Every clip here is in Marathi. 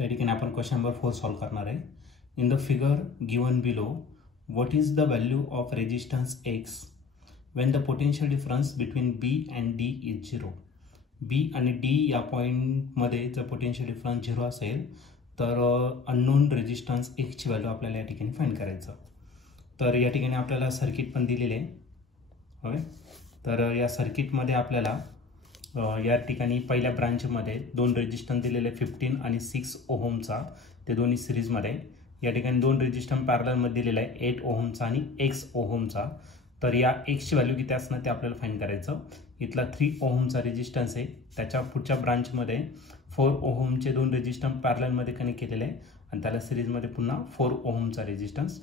त्या ठिकाणी आपण क्वेश्चन नंबर 4 सॉल्व करणार आहे. In the figure given below what is the value of resistance X when the potential difference between B and D is 0. B आणि डी या पॉईंटमध्ये जर पोटेन्शियल डिफरन्स 0 असेल तर अननोन रेजिस्टन्स एक्सची व्हॅल्यू आपल्याला या ठिकाणी फाइंड करायचं. तर या ठिकाणी आपल्याला सर्किट पण दिलेले आहे. ओके, तर या सर्किटमध्ये आपल्याला या ठिकाणी पहिल्या ब्रांचमध्ये दोन रेजिस्टन्स दिलेले 15 आणि 6 ओहमचा, ते दोन्ही सिरीजमध्ये. या ठिकाणी दोन रेजिस्टन्स पॅरललमध्ये दिलेला आहे 8 ओहमचा आणि x ओहमचा. तर या एक्सची व्हॅल्यू किती असणार ते आपल्याला फाइंड करायचं. इथला 3 ओहमचा रेजिस्टन्स आहे, त्याच्या पुढच्या ब्रांचमध्ये 4 ओहमचे दोन रेजिस्टन्स पॅरललमध्ये कनेक्ट केलेले आहे आणि त्याला सिरीजमध्ये पुन्हा 4 ओहमचा रेजिस्टन्स.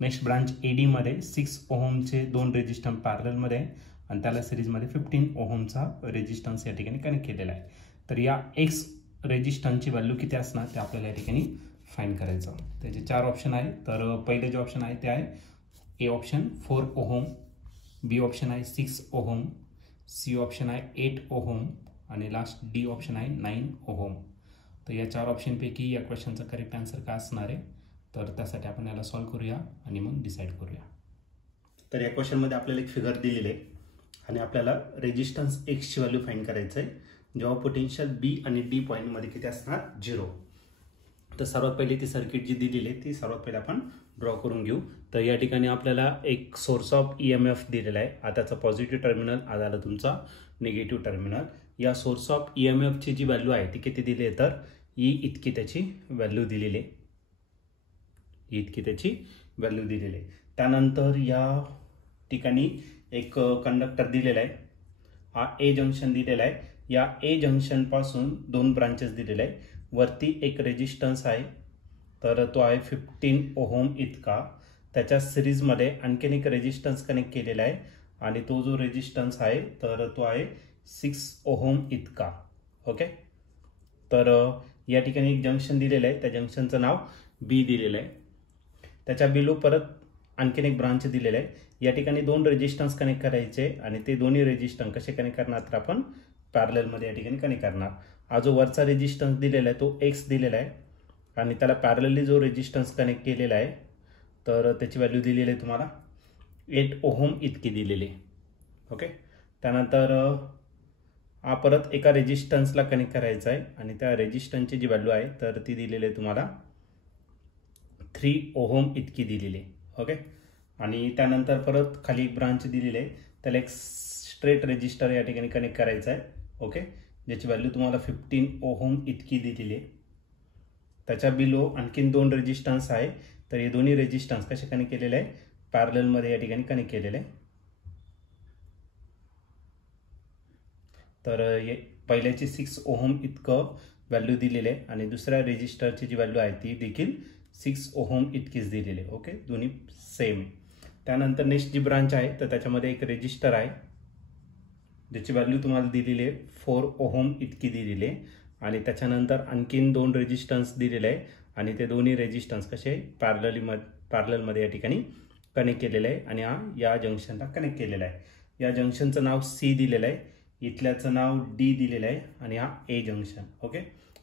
नेक्स्ट ब्रांच एडीमध्ये 6 ओहमचे दोन रेजिस्टन्स पॅरललमध्ये आणि त्याला सिरीजमध्ये 15 ओहमचा रेजिस्टन्स या ठिकाणी कनेक्ट केलेला आहे. तर या एक्स रेजिस्टन्सची व्हॅल्यू किती असणार ते आपल्याला या ठिकाणी फाइंड करायचं. त्याचे 4 ऑप्शन आहे. तर पहिले जे ऑप्शन आहे ते आहे A option 4 ohm, B option आहे 6 ओहम, सी ऑप्शन आहे 8 ओहम आणि लास्ट डी ऑप्शन आहे 9 ओहम. तर या 4 ऑप्शनपैकी या क्वेश्चनचा करेक्ट आन्सर काय असणार आहे, तर त्यासाठी आपण याला सॉल्व्ह करूया आणि मग डिसाईड करूया. तर या क्वेश्चनमध्ये आपल्याला एक फिगर दिलेली आहे आणि आपल्याला रेजिस्टन्स एक्सची व्हॅल्यू फाइंड करायचं आहे जेव्हा पोटेन्शियल बी आणि डी पॉईंटमध्ये किती असणार 0. तर सर्वात पहिले ती सर्किट जी दिलेली आहे ती सर्वात पहिले आपण ड्रॉ करून घेऊ. तर या ठिकाणी आपल्याला एक सोर्स ऑफ EMF दिलेला आहे. आताचा पॉझिटिव्ह टर्मिनल, आज आला तुमचा निगेटिव्ह टर्मिनल. या सोर्स ऑफ EMFची जी व्हॅल्यू आहे ती किती दिली आहे तर ई इतकी त्याची व्हॅल्यू दिलेली आहे. इतकी त्याची व्हॅल्यू दिलेली आहे. त्यानंतर या ठिकाणी एक कंडक्टर दिलेला आहे. हा ए जंक्शन दिलेला आहे. या ए जंक्शन पासून दोन ब्रांचेस दिलेले आहे. वरती एक रेजिस्टन्स आहे तर तो आहे 15 ओहम इतका. त्याच्या सिरीजमध्ये आणखीन एक रेजिस्टन्स कनेक्ट केलेला आहे आणि तो जो रेजिस्टन्स आहे तर तो आहे 6 ओहम इतका. ओके, तर या ठिकाणी एक जंक्शन दिलेलं आहे, त्या जंक्शनचं नाव बी दिलेलं आहे. त्याच्या बिलो परत आणखीन एक ब्रांच दिलेलं आहे. या ठिकाणी दोन रेजिस्टन्स कनेक्ट करायचे आणि ते दोन्ही रेजिस्टन्स कसे कनेक्ट करणार तर आपण पॅरललमध्ये या ठिकाणी कनेक्ट करणार. हा जो वरचा रेजिस्टन्स दिलेला आहे तो एक्स दिलेला आहे आणि त्याला पॅरलली जो रेजिस्टन्स कनेक्ट केलेला आहे तर त्याची व्हॅल्यू दिलेली आहे तुम्हाला 8 ओहम इतकी दिलेली आहे. ओके, त्यानंतर हा परत एका रेजिस्टन्सला कनेक्ट करायचा आहे आणि त्या रेजिस्टन्सची जी व्हॅल्यू आहे तर ती दिलेली आहे तुम्हाला 3 ओहम इतकी दिलेली आहे. ओके, आणि त्यानंतर परत खाली एक ब्रांच दिलेली आहे, त्याला एक स्ट्रेट रेजिस्टर या ठिकाणी कनेक्ट करायचा आहे. ओके, ज्याची व्हॅल्यू तुम्हाला 15 ओहम इतकी दिलेली आहे. त्याच्या बिलो आणखीन दोन रेजिस्टन्स आहे तर हे दोन्ही रेजिस्टन्स कसे कनेक्ट केलेले आहे पॅरललमध्ये या ठिकाणी कनेक्ट केलेले आहे. तर पहिल्याची 6 ओहम इतकं व्हॅल्यू दिलेले आहे आणि दुसऱ्या रेजिस्टरची जी व्हॅल्यू आहे ती देखील 6 ओहम इतकीच दिलेली आहे. ओके, दोन्ही सेम आहे. त्यानंतर नेक्स्ट जी ब्रांच आहे तर त्याच्यामध्ये एक रेजिस्टर आहे ज्याची व्हॅल्यू तुम्हाला दिलेली आहे 4 ओहम इतकी दिलेली आहे आणि त्याच्यानंतर आणखीन दोन रेजिस्टन्स दिलेले आहे आणि ते दोन्ही रेजिस्टन्स कसे पॅरललमध्ये या ठिकाणी कनेक्ट केलेले आहे आणि हा या जंक्शनला कनेक्ट केलेला आहे. या जंक्शनचं नाव सी दिलेलं आहे, इथल्याचं नाव डी दिलेलं आहे आणि हा ए जंक्शन. ओके,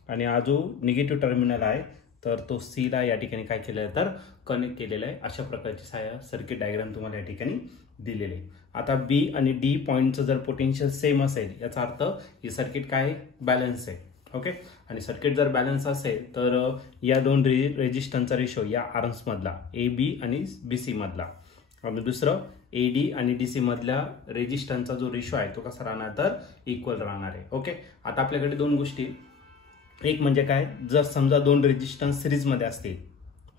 आणि हा जो निगेटिव्ह टर्मिनल आहे तर तो सीला या ठिकाणी काय केलं आहे तर कनेक्ट केलेलं आहे. अशा प्रकारची सर्किट डायग्राम तुम्हाला या ठिकाणी दिलेले आहे. आता बी आणि डी पॉईंटचं जर पोटेन्शियल सेम असेल याचा अर्थ ही सर्किट काय बॅलन्स आहे. ओके, आणि सर्किट जर बॅलन्स असेल तर या दोन रेजिस्टन्सचा रेशो या आर्म्समधला ए बी आणि बी सी मधला आणि दुसरं ए डी आणि डी सी मधल्या रेजिस्टन्सचा जो रेशो आहे तो कसा राहणार तर इक्वल राहणार आहे. ओके, आता आपल्याकडे दोन गोष्टी, एक म्हणजे काय, जर समजा दोन रेजिस्टन्स सिरीजमध्ये असतील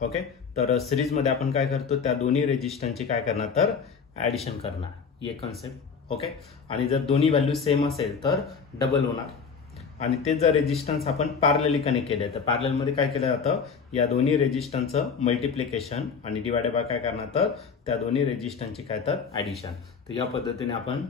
ओके तर सिरीजमध्ये आपण काय करतो त्या दोन्ही रेजिस्टन्सची काय करणार तर ॲडिशन करणार, ही एक कन्सेप्ट. ओके, आणि जर दोन्ही व्हॅल्यू सेम असेल तर डबल होणार आणि ते जर रेजिस्टन्स आपण पॅरलली कनेक्ट केले तर पॅरललमध्ये काय केलं जातं या दोन्ही रेजिस्टन्सचं मल्टिप्लिकेशन आणि डिवायडेड बाय काय करणार तर त्या दोन्ही रेजिस्टन्सची काय तर ॲडिशन. तर या पद्धतीने आपण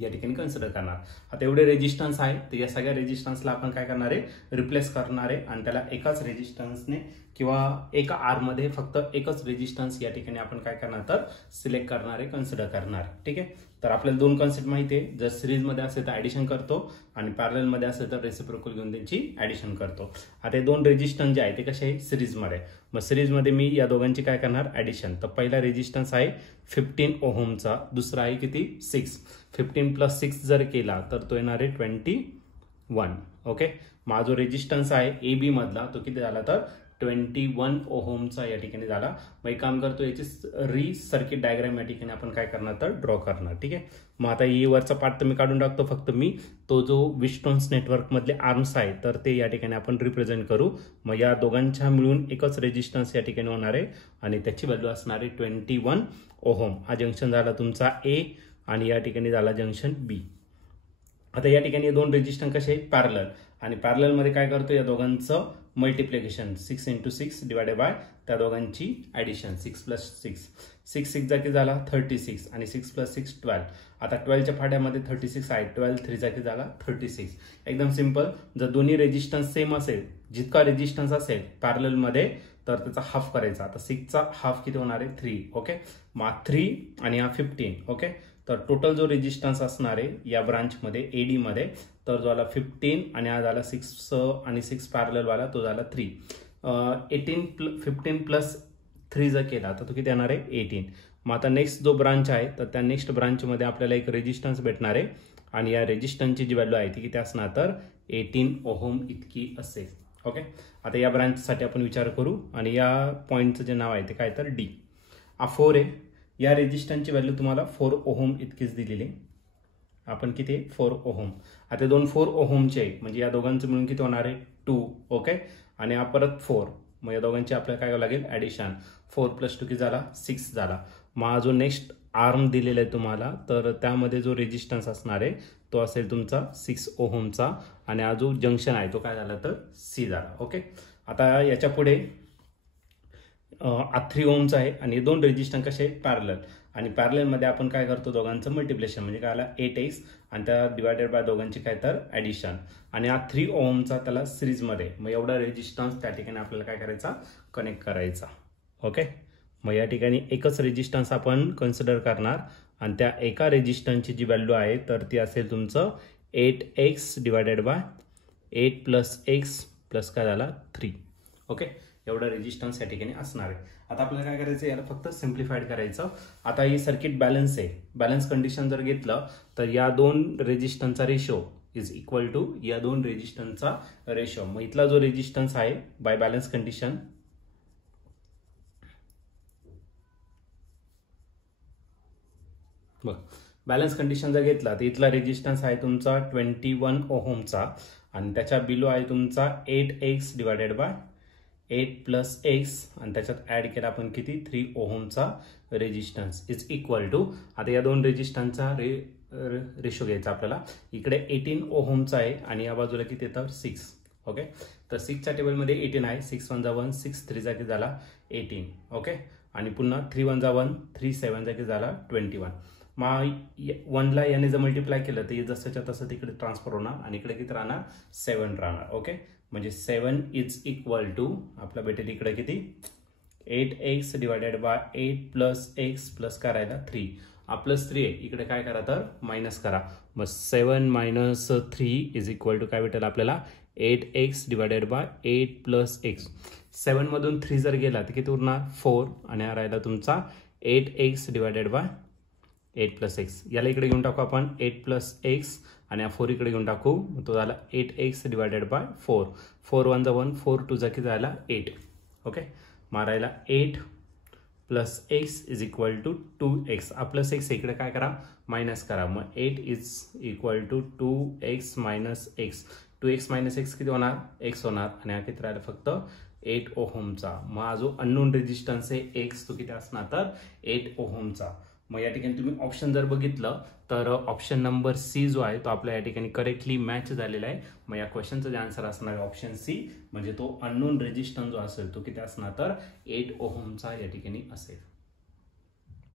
या ठिकाणी कन्सिडर करणार. आता एवढे रेजिस्टन्स आहे तर या सगळ्या रेजिस्टन्सला आपण काय करणार आहे रिप्लेस करणार आहे आणि त्याला एकाच रेजिस्टन्सने किंवा एका आरमध्ये फक्त एकच रेजिस्टन्स या ठिकाणी आपण काय करणार तर सिलेक्ट करणार आहे, कन्सिडर करणार. ठीक आहे, तर आपल्याला दोन कॉन्सेप्ट माहिती आहे, जर सिरीजमध्ये असेल तर ॲडिशन करतो आणि पॅरललमध्ये असेल तर रेसिप्रोकल घेऊन त्यांची ॲडिशन करतो. आता हे दोन रेजिस्टन्स जे आहे ते कसे आहे सिरीजमध्ये. मग सिरीजमध्ये मी या दोघांची काय करणार ॲडिशन. तर पहिला रेजिस्टन्स आहे 15 ओहमचा, दुसरा आहे किती 6. 15 + 6 जर केला तर तो येणार आहे 21. ओके, माझा जो रेजिस्टन्स आहे ए बी मधला तो किती झाला तर 21 ओहमचा या ठिकाणी झाला. मग एक काम करतो, याची सर्किट डायग्राम या ठिकाणी आपण काय करणार तर ड्रॉ करणार. ठीक आहे, मग आता ई वरचा पार्ट तर मी काढून टाकतो, फक्त मी तो जो विस्टोन्स नेटवर्क मधले आर्म्स आहे तर ते या ठिकाणी आपण रिप्रेझेंट करू. मग या दोघांच्या मिळून एकच रेजिस्टन्स या ठिकाणी होणार आहे आणि त्याची व्हॅल्यू असणार आहे 21 ओहम. हा जंक्शन झाला तुमचा ए आणि या ठिकाणी झाला जंक्शन बी. आता या ठिकाणी दोन रेजिस्टन्स कसे पॅरलल आणि पॅरलल मध्ये काय करतो, या दोघांचं मल्टिप्लिकेशन 6 × 6 डिवायडेड बाय त्या दोघांची ॲडिशन 6 + 6. 6 6 जागी झाला 36 आणि 6 + 6 12. आता 12च्या फाड्यामध्ये 36 आहे, 12 3 जागी झाला 36. एकदम सिंपल. जर दोन्ही रेजिस्टन्स सेम असेल, जितका रेजिस्टन्स असेल पॅरलल मध्ये तर त्याचा हाफ करायचा. आता 6चा हाफ किती होणार आहे 3. ओके, मग 3 आणि हा 15. ओके, तर टोटल जो रेजिस्टन्स असणार आहे या ब्रांचमध्ये एडी मध्ये तर जो झाला 15 आणि हा झाला 6 आणि 6 पॅरलल वाला तो झाला 3. 15 + 3 जर केला तर तो किती येणार आहे 18. मग आता नेक्स्ट जो ब्रांच आहे तर त्या नेक्स्ट ब्रांचमध्ये आपल्याला एक रेजिस्टन्स भेटणार आहे आणि या रेजिस्टन्सची जी व्हॅल्यू आहे ती किती असणार तर 18 ओहम इतकी असेल. ओके, आता या ब्रांचसाठी आपण विचार करू आणि या पॉईंटचं जे नाव आहे ते काय तर डी. हा 4 आहे. या रेजिस्टन्सची व्हॅल्यू तुम्हाला 4 ओहम इतकीच दिलेली आहे. आपण किती 4 ओहम. आता दोन 4 ओहमचे म्हणजे या दोघांचं मिळून किती होणार आहे 2. ओके, आणि हा परत 4. मग या दोघांची आपल्याला काय लागेल ॲडिशन. 4 + 2 किती झाला 6 झाला. मग जो नेक्स्ट आर्म दिलेला आहे तुम्हाला तर त्यामध्ये जो रेजिस्टन्स असणार आहे तो असेल तुमचा 6 ओहमचा आणि हा जो जंक्शन आहे तो काय झाला तर सी झाला. ओके, आता याच्या पुढे 3 ओहमचा आहे आणि दोन रेजिस्टन्स कसे पॅरलल आणि पॅरललमध्ये आपण काय करतो दोघांचं मल्टिप्लिकेशन म्हणजे काय आला 8x आणि त्या डिवायडेड बाय दोघांची काय तर ॲडिशन आणि हा 3 ओहमचा त्याला सिरीजमध्ये. मग एवढा रेजिस्टन्स त्या ठिकाणी आपल्याला काय करायचा कनेक्ट करायचा. ओके, मग या ठिकाणी एकच रेजिस्टन्स आपण कन्सिडर करणार आणि त्या एका रेजिस्टन्सची जी व्हॅल्यू आहे तर ती असेल तुमचं 8x divided by 8 + x plus काय झाला 3. ओके, एवढा रेजिस्टन्स या ठिकाणी असणार आहे. आता आपल्याला काय करायचं याला फक्त सिम्प्लिफाईड करायचं. आता ही सर्किट बॅलन्स आहे. बॅलन्स कंडिशन जर घेतलं तर या दोन रेजिस्टन्सचा रेशो इज इक्वल टू या दोन रेजिस्टन्सचा रेशो. मग इथला जो रेजिस्टन्स आहे बाय बॅलन्स कंडिशन बघ बॅलन्स कंडिशन जर घेतला तर इथला रेजिस्टन्स आहे तुमचा 21 ओहमचा आणि त्याच्या बिलो आहे तुमचा 8x डिवायडेड बाय 8 + x आणि त्याच्यात ऍड केला आपण किती 3 ओहमचा रेजिस्टन्स इज इक्वल टू. आता या दोन रेजिस्टन्सचा रेशो घ्यायचा आपल्याला. इकडे 18 ओहमचा आहे आणि या बाजूला किती येतं 6. ओके, तर 6च्या टेबलमध्ये 18 आहे. 6 1 = 1, 6 3 जागी झाला 18. ओके, आणि पुन्हा 3 1 = 1, 3 7 जागी झाला 21. मग 1 ला याने जर मल्टिप्लाय केलं तर जसंच्या तसं तिकडे ट्रान्सफर होणार आणि इकडे किती राहणार 7 राहणार. ओके, म्हणजे 7 इज इक्वल टू आपला भेटेल इकडे किती 8x divided by 8 + x plus करायला 3. +3 आहे इकडे काय करा तर मायनस करा. मग 7 - 3 इज इक्वल टू काय भेटेल आपल्याला 8x डिवायडेड बाय 8 + x. 7 मधून 3 जर गेला तर किती उरणार 4 आणि हा राहिला तुमचा 8x डिवायडेड बाय 8 + x. याला इकडे घेऊन टाकू आपण 8 + x आणि हा 4 इकडे घेऊन टाकू. तो झाला 8x डिवायडेड बाय 4. 4 1 = 1, 4 2 जागी झाला 8. ओके, मारायला 8 + x is equal to 2x. Plus x इकडे काय करा मायनस करा. मग 8 is equal to 2x - x. 2x - x किती होणार x होणार आणि हा किती राहिला फक्त 8 ओहमचा. मग हा जो अननोन रेजिस्टन्स आहे x तो किती असणार तर 8 ओहमचा. मग या ठिकाणी तुम्ही ऑप्शन जर बघितलं तर ऑप्शन नंबर सी जो आहे तो आपल्या या ठिकाणी करेक्टली मॅच झालेला आहे. मग या क्वेश्चनचं जे आन्सर असणार आहे ऑप्शन सी म्हणजे तो अननोन रेजिस्टन्स जो असेल तो किती असणार तर 8 ओहमचा या ठिकाणी असेल.